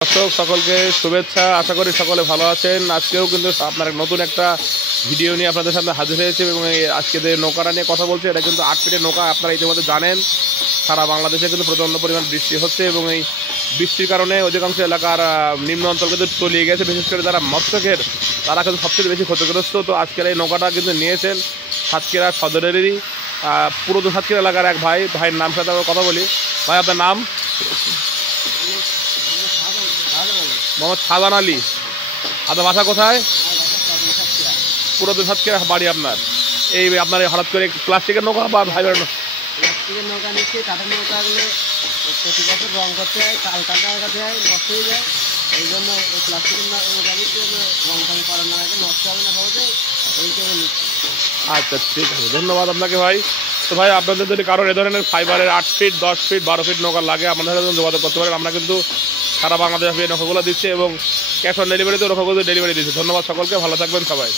দর্শক সকলকে শুভেচ্ছা। আশা করি সকলে ভালো আছেন। আজকেও কিন্তু আপনার নতুন একটা ভিডিও নিয়ে আপনাদের সামনে হাজির হয়েছে এবং আজকে যে নৌকাটা নিয়ে কথা বলছে এটা কিন্তু 8 ফিটের নৌকা। আপনারা ইতিমধ্যে জানেন সারা বাংলাদেশে কিন্তু প্রচণ্ড পরিমাণ বৃষ্টি হচ্ছে এবং এই বৃষ্টির কারণে অধিকাংশ এলাকার নিম্ন অঞ্চল কিন্তু তলিয়ে গেছে। বিশেষ করে যারা মৎস্যকের তারা কিন্তু সবচেয়ে বেশি ক্ষতিগ্রস্ত। তো আজকের এই নৌকাটা কিন্তু নিয়েছেন সাতক্ষীরা সদরেরই পুরাতন সাতক্ষীরা এলাকার এক ভাইয়ের নাম সাথে আমরা কথা বলি। ভাই আপনার নাম? মোহাম্মদ শাহজাহান আলী। আপনার বাসা কোথায়? পুরাতন সাতক্ষীরা বাড়ি আপনার। এই আপনার হঠাৎ করে প্লাস্টিকের নৌকা বা ভাই প্লাস্টিকের নৌকা নিচ্ছে, কাঠের নৌকাগুলো প্রতি বছর রং করতে হয়, কাল কাটা কাটে হয়, নষ্ট হয়ে যায়। এই জন্য ওই প্লাস্টিকের নৌকা নিচ্ছে, রং টং করার না আগে নষ্ট হবে না সহজে, এই জন্য নিচ্ছে। আচ্ছা ঠিক আছে, ধন্যবাদ আপনাকে ভাই। তো ভাই আপনাদের যদি কারোর এ ধরনের ফাইবারের 8 ফিট 10 ফিট 12 ফিট নৌকা লাগে আমাদের সাথে যোগাযোগ করতে পারেন। আমরা কিন্তু সারা বাংলাদেশে এই নৌকাগুলো দিচ্ছি এবং ক্যাশ অন ডেলিভারিতেও নৌকাগুলো ডেলিভারি দিচ্ছি। ধন্যবাদ সকলকে, ভালো থাকবেন সবাই।